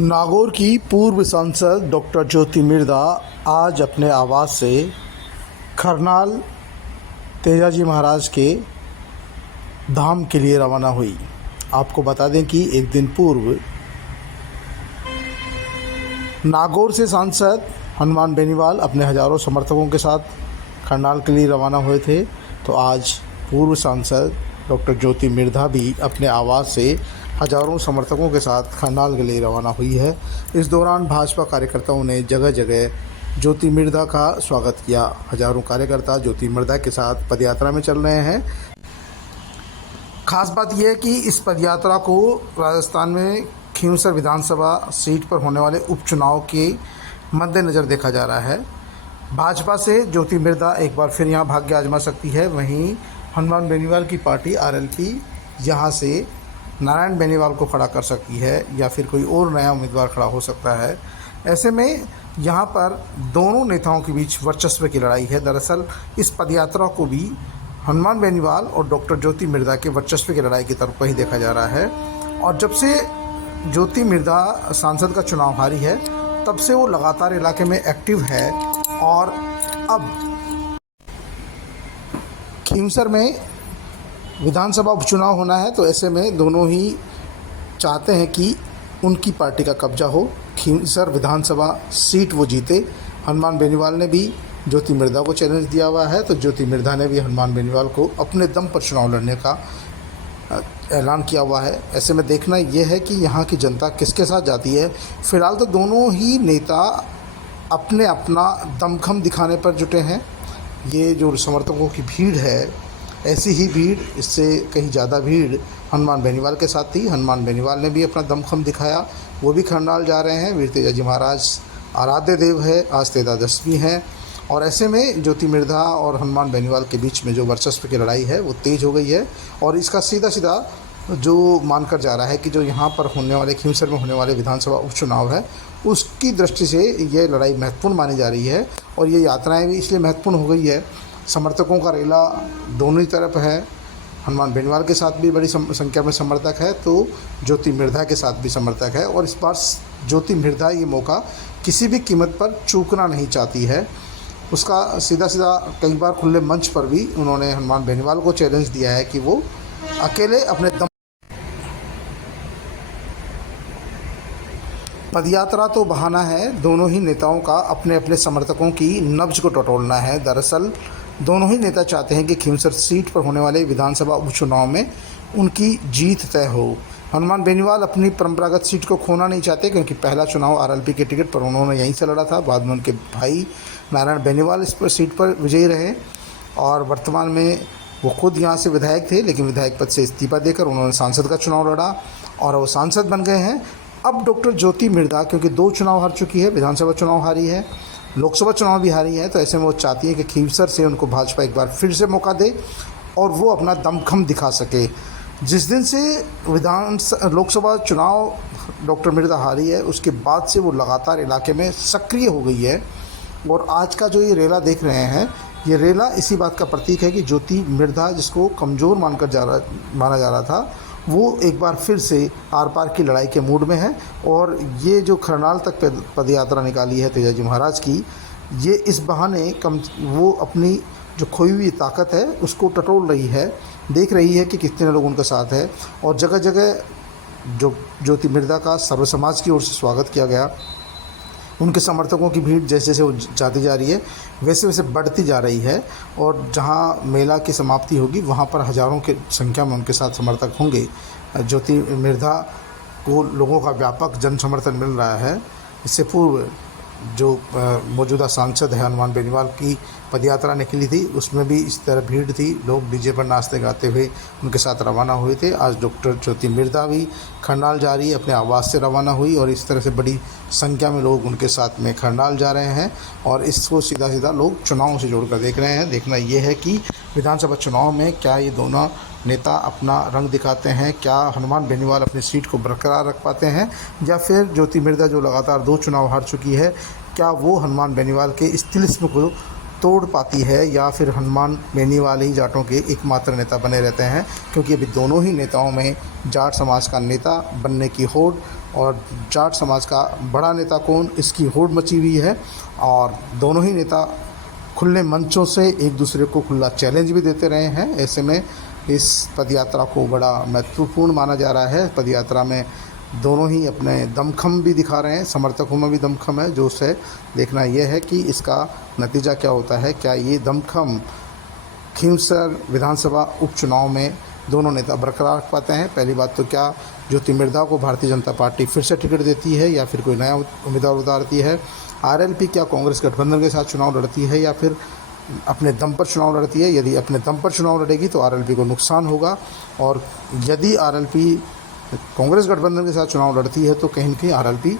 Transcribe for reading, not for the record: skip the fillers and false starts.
नागौर की पूर्व सांसद डॉक्टर ज्योति मिर्धा आज अपने आवास से खरनाल तेजाजी महाराज के धाम के लिए रवाना हुई। आपको बता दें कि एक दिन पूर्व नागौर से सांसद हनुमान बेनीवाल अपने हजारों समर्थकों के साथ खरनाल के लिए रवाना हुए थे, तो आज पूर्व सांसद डॉक्टर ज्योति मिर्धा भी अपने आवास से हजारों समर्थकों के साथ खरनाल के लिए रवाना हुई है। इस दौरान भाजपा कार्यकर्ताओं ने जगह जगह ज्योति मिर्धा का स्वागत किया। हजारों कार्यकर्ता ज्योति मिर्धा के साथ पदयात्रा में चल रहे हैं। खास बात यह है कि इस पदयात्रा को राजस्थान में खींवसर विधानसभा सीट पर होने वाले उपचुनाव के मद्देनज़र देखा जा रहा है। भाजपा से ज्योति मिर्धा एक बार फिर यहां भाग्य आजमा सकती है। वहीं हनुमान बेनीवाल की पार्टी आरएलपी यहां से नारायण बेनीवाल को खड़ा कर सकती है या फिर कोई और नया उम्मीदवार खड़ा हो सकता है। ऐसे में यहाँ पर दोनों नेताओं के बीच वर्चस्व की लड़ाई है। दरअसल इस पदयात्रा को भी हनुमान बेनीवाल और डॉक्टर ज्योति मिर्धा के वर्चस्व की लड़ाई की तरफ ही देखा जा रहा है। और जब से ज्योति मिर्धा सांसद का चुनाव हारी है तब से वो लगातार इलाके में एक्टिव है और अब खींवसर में विधानसभा उपचुनाव होना है, तो ऐसे में दोनों ही चाहते हैं कि उनकी पार्टी का कब्जा हो, खींवसर विधानसभा सीट वो जीते। हनुमान बेनीवाल ने भी ज्योति मिर्धा को चैलेंज दिया हुआ है, तो ज्योति मिर्धा ने भी हनुमान बेनीवाल को अपने दम पर चुनाव लड़ने का ऐलान किया हुआ है। ऐसे में देखना यह है कि यहाँ की जनता किसके साथ जाती है। फ़िलहाल तो दोनों ही नेता अपने अपना दमखम दिखाने पर जुटे हैं। ये जो समर्थकों की भीड़ है, ऐसी ही भीड़, इससे कहीं ज़्यादा भीड़ हनुमान बेनीवाल के साथ थी। हनुमान बेनीवाल ने भी अपना दमखम दिखाया, वो भी खरनाल जा रहे हैं। वीर तेजाजी महाराज आराध्य देव है, आज तेजादशमी है और ऐसे में ज्योति मिर्धा और हनुमान बेनीवाल के बीच में जो वर्चस्व की लड़ाई है वो तेज़ हो गई है। और इसका सीधा सीधा जो मानकर जा रहा है कि जो यहाँ पर होने वाले खींवसर में होने वाले विधानसभा उपचुनाव है उसकी दृष्टि से ये लड़ाई महत्वपूर्ण मानी जा रही है। और ये यात्राएँ भी इसलिए महत्वपूर्ण हो गई है, समर्थकों का रेला दोनों ही तरफ है। हनुमान बेनीवाल के साथ भी बड़ी संख्या में समर्थक है, तो ज्योति मिर्धा के साथ भी समर्थक है। और इस बार ज्योति मिर्धा ये मौका किसी भी कीमत पर चूकना नहीं चाहती है। उसका सीधा सीधा कई बार खुले मंच पर भी उन्होंने हनुमान बेनीवाल को चैलेंज दिया है कि वो अकेले अपने दम। पदयात्रा तो बहाना है, दोनों ही नेताओं का अपने अपने समर्थकों की नब्ज को टटोलना है। दरअसल दोनों ही नेता चाहते हैं कि खींवसर सीट पर होने वाले विधानसभा उपचुनाव में उनकी जीत तय हो। हनुमान बेनीवाल अपनी परंपरागत सीट को खोना नहीं चाहते, क्योंकि पहला चुनाव आरएलपी के टिकट पर उन्होंने यहीं से लड़ा था। बाद में उनके भाई नारायण बेनीवाल इस पर सीट पर विजयी रहे और वर्तमान में वो खुद यहाँ से विधायक थे, लेकिन विधायक पद से इस्तीफा देकर उन्होंने सांसद का चुनाव लड़ा और वो सांसद बन गए हैं। अब डॉक्टर ज्योति मिर्धा क्योंकि 2 चुनाव हार चुकी है, विधानसभा चुनाव हारी है, लोकसभा चुनाव भी हारी है, तो ऐसे में वो चाहती है कि खींवसर से उनको भाजपा एक बार फिर से मौका दे और वो अपना दमखम दिखा सके। जिस दिन से लोकसभा चुनाव डॉक्टर मिर्धा हारी है उसके बाद से वो लगातार इलाके में सक्रिय हो गई है। और आज का जो ये रेला देख रहे हैं, ये रेला इसी बात का प्रतीक है कि ज्योति मिर्धा जिसको कमज़ोर माना जा रहा था, वो एक बार फिर से आर पार की लड़ाई के मूड में है। और ये जो खरनाल तक पदयात्रा निकाली है तेजाजी महाराज की, ये इस बहाने वो अपनी जो खोई हुई ताकत है उसको टटोल रही है, देख रही है कि कितने लोग उनके साथ है। और जगह जगह जो ज्योति मिर्धा का सर्व समाज की ओर से स्वागत किया गया, उनके समर्थकों की भीड़ जैसे जैसे वो जाती जा रही है वैसे वैसे बढ़ती जा रही है। और जहां मेला की समाप्ति होगी वहां पर हज़ारों की संख्या में उनके साथ समर्थक होंगे। ज्योति मिर्धा को लोगों का व्यापक जन समर्थन मिल रहा है। इससे पूर्व जो मौजूदा सांसद है हनुमान बेनीवाल की पदयात्रा निकली थी, उसमें भी इस तरह भीड़ थी, लोग डीजे पर नाचते गाते हुए उनके साथ रवाना हुए थे। आज डॉक्टर ज्योति मिर्धा भी खरनाल जा रही है, अपने आवास से रवाना हुई और इस तरह से बड़ी संख्या में लोग उनके साथ में खरनाल जा रहे हैं। और इसको सीधा सीधा लोग चुनाव से जोड़कर देख रहे हैं। देखना ये है कि विधानसभा चुनाव में क्या ये दोनों नेता अपना रंग दिखाते हैं, क्या हनुमान बेनीवाल अपनी सीट को बरकरार रख पाते हैं, या फिर ज्योति मिर्धा जो लगातार 2 चुनाव हार चुकी है, क्या वो हनुमान बेनीवाल के इस तिलिस्म को तोड़ पाती है, या फिर हनुमान बेनीवाल ही जाटों के एकमात्र नेता बने रहते हैं। क्योंकि अभी दोनों ही नेताओं में जाट समाज का नेता बनने की होड़ और जाट समाज का बड़ा नेता कौन, इसकी होड़ मची हुई है। और दोनों ही नेता खुले मंचों से एक दूसरे को खुला चैलेंज भी देते रहे हैं। ऐसे में इस पदयात्रा को बड़ा महत्वपूर्ण माना जा रहा है। पदयात्रा में दोनों ही अपने दमखम भी दिखा रहे हैं, समर्थकों में भी दमखम है। जो से देखना यह है कि इसका नतीजा क्या होता है। क्या ये दमखम खींवसर विधानसभा उपचुनाव में दोनों नेता बरकरार रख पाते हैं? पहली बात तो क्या ज्योति मिर्धा को भारतीय जनता पार्टी फिर से टिकट देती है या फिर कोई नया उम्मीदवार उतारती है? आरएलपी क्या कांग्रेस गठबंधन के साथ चुनाव लड़ती है या फिर अपने दम पर चुनाव लड़ती है? यदि अपने दम पर चुनाव लड़ेगी तो आरएलपी को नुकसान होगा, और यदि आरएलपी कांग्रेस गठबंधन के साथ चुनाव लड़ती है तो कहीं न कहीं आरएलपी